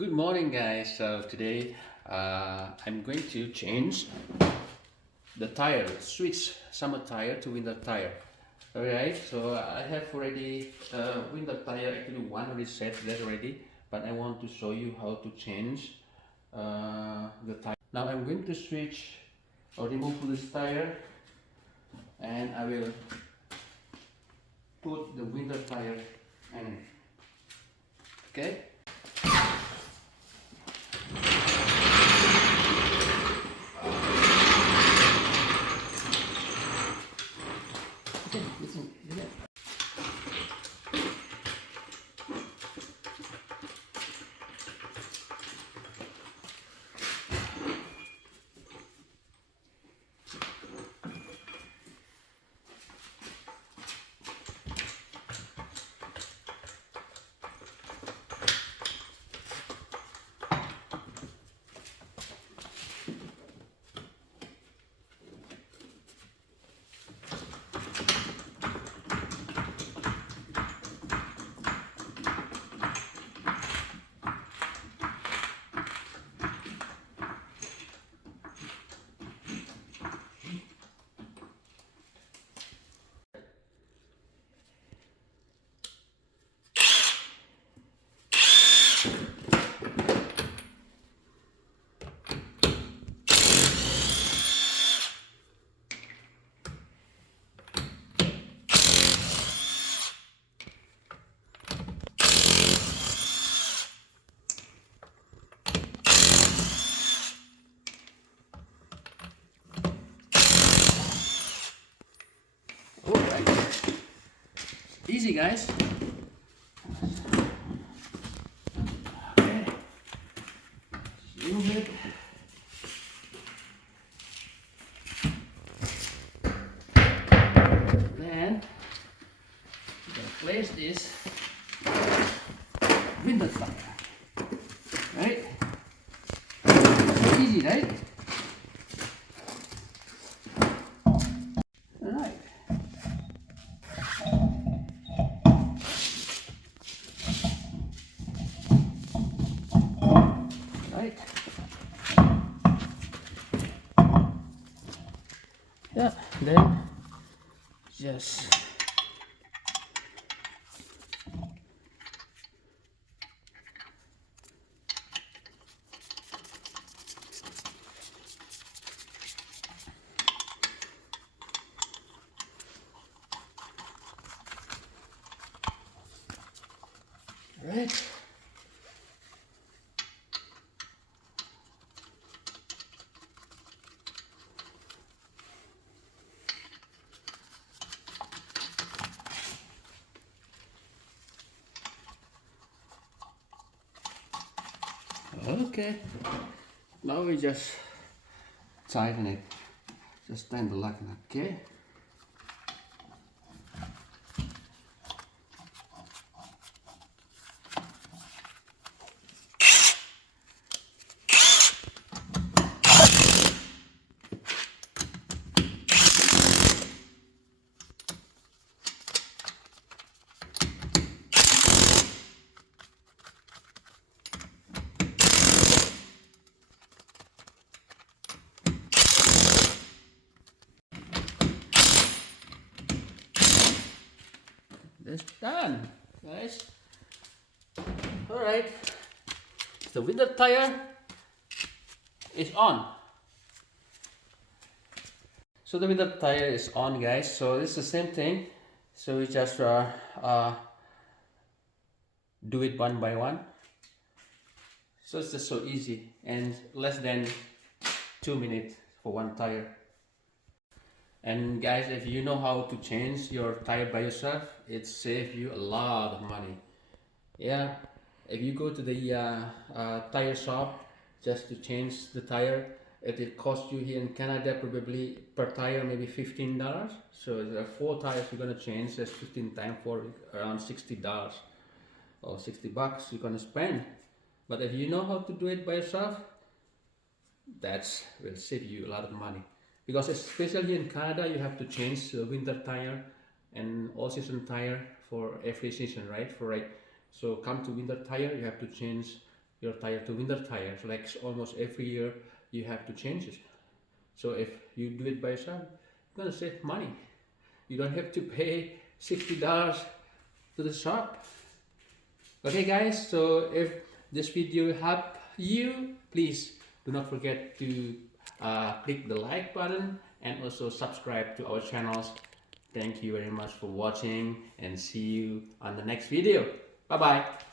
Good morning, guys. So today I'm going to change the tire, switch summer tire to winter tire. Alright, so I have already winter tire, actually one already set that already, but I want to show you how to change the tire. Now I'm going to switch or remove this tire, and I will put the winter tire in. Okay. Okay, listen. Alright, easy guys. Okay, remove it. Then you gotta place this window tire. Right? Easy, right? Alright. Right. Yeah, then just right. Okay. Now we just tighten it. Just tighten the lock, okay? That's done, guys. Alright. The winter tire is on. So the winter tire is on, guys. So it's the same thing. So we just do it one by one. So it's just so easy and less than 2 minutes for one tire. And guys, if you know how to change your tire by yourself, it saves you a lot of money. Yeah, if you go to the tire shop just to change the tire, it will cost you here in Canada probably per tire maybe $15. So there are 4 tires you're gonna change. That's 15 times for around $60 or $60 you're gonna spend. But if you know how to do it by yourself, that will save you a lot of money. Because especially in Canada, you have to change the winter tire and all season tire for every season, right? So come to winter tire, you have to change your tire to winter tires. Like almost every year you have to change it. So if you do it by yourself, you're gonna save money. You don't have to pay $60 to the shop. Okay guys, so if this video helped you, please do not forget to click the like button and also subscribe to our channels. Thank you very much for watching and see you on the next video. Bye bye.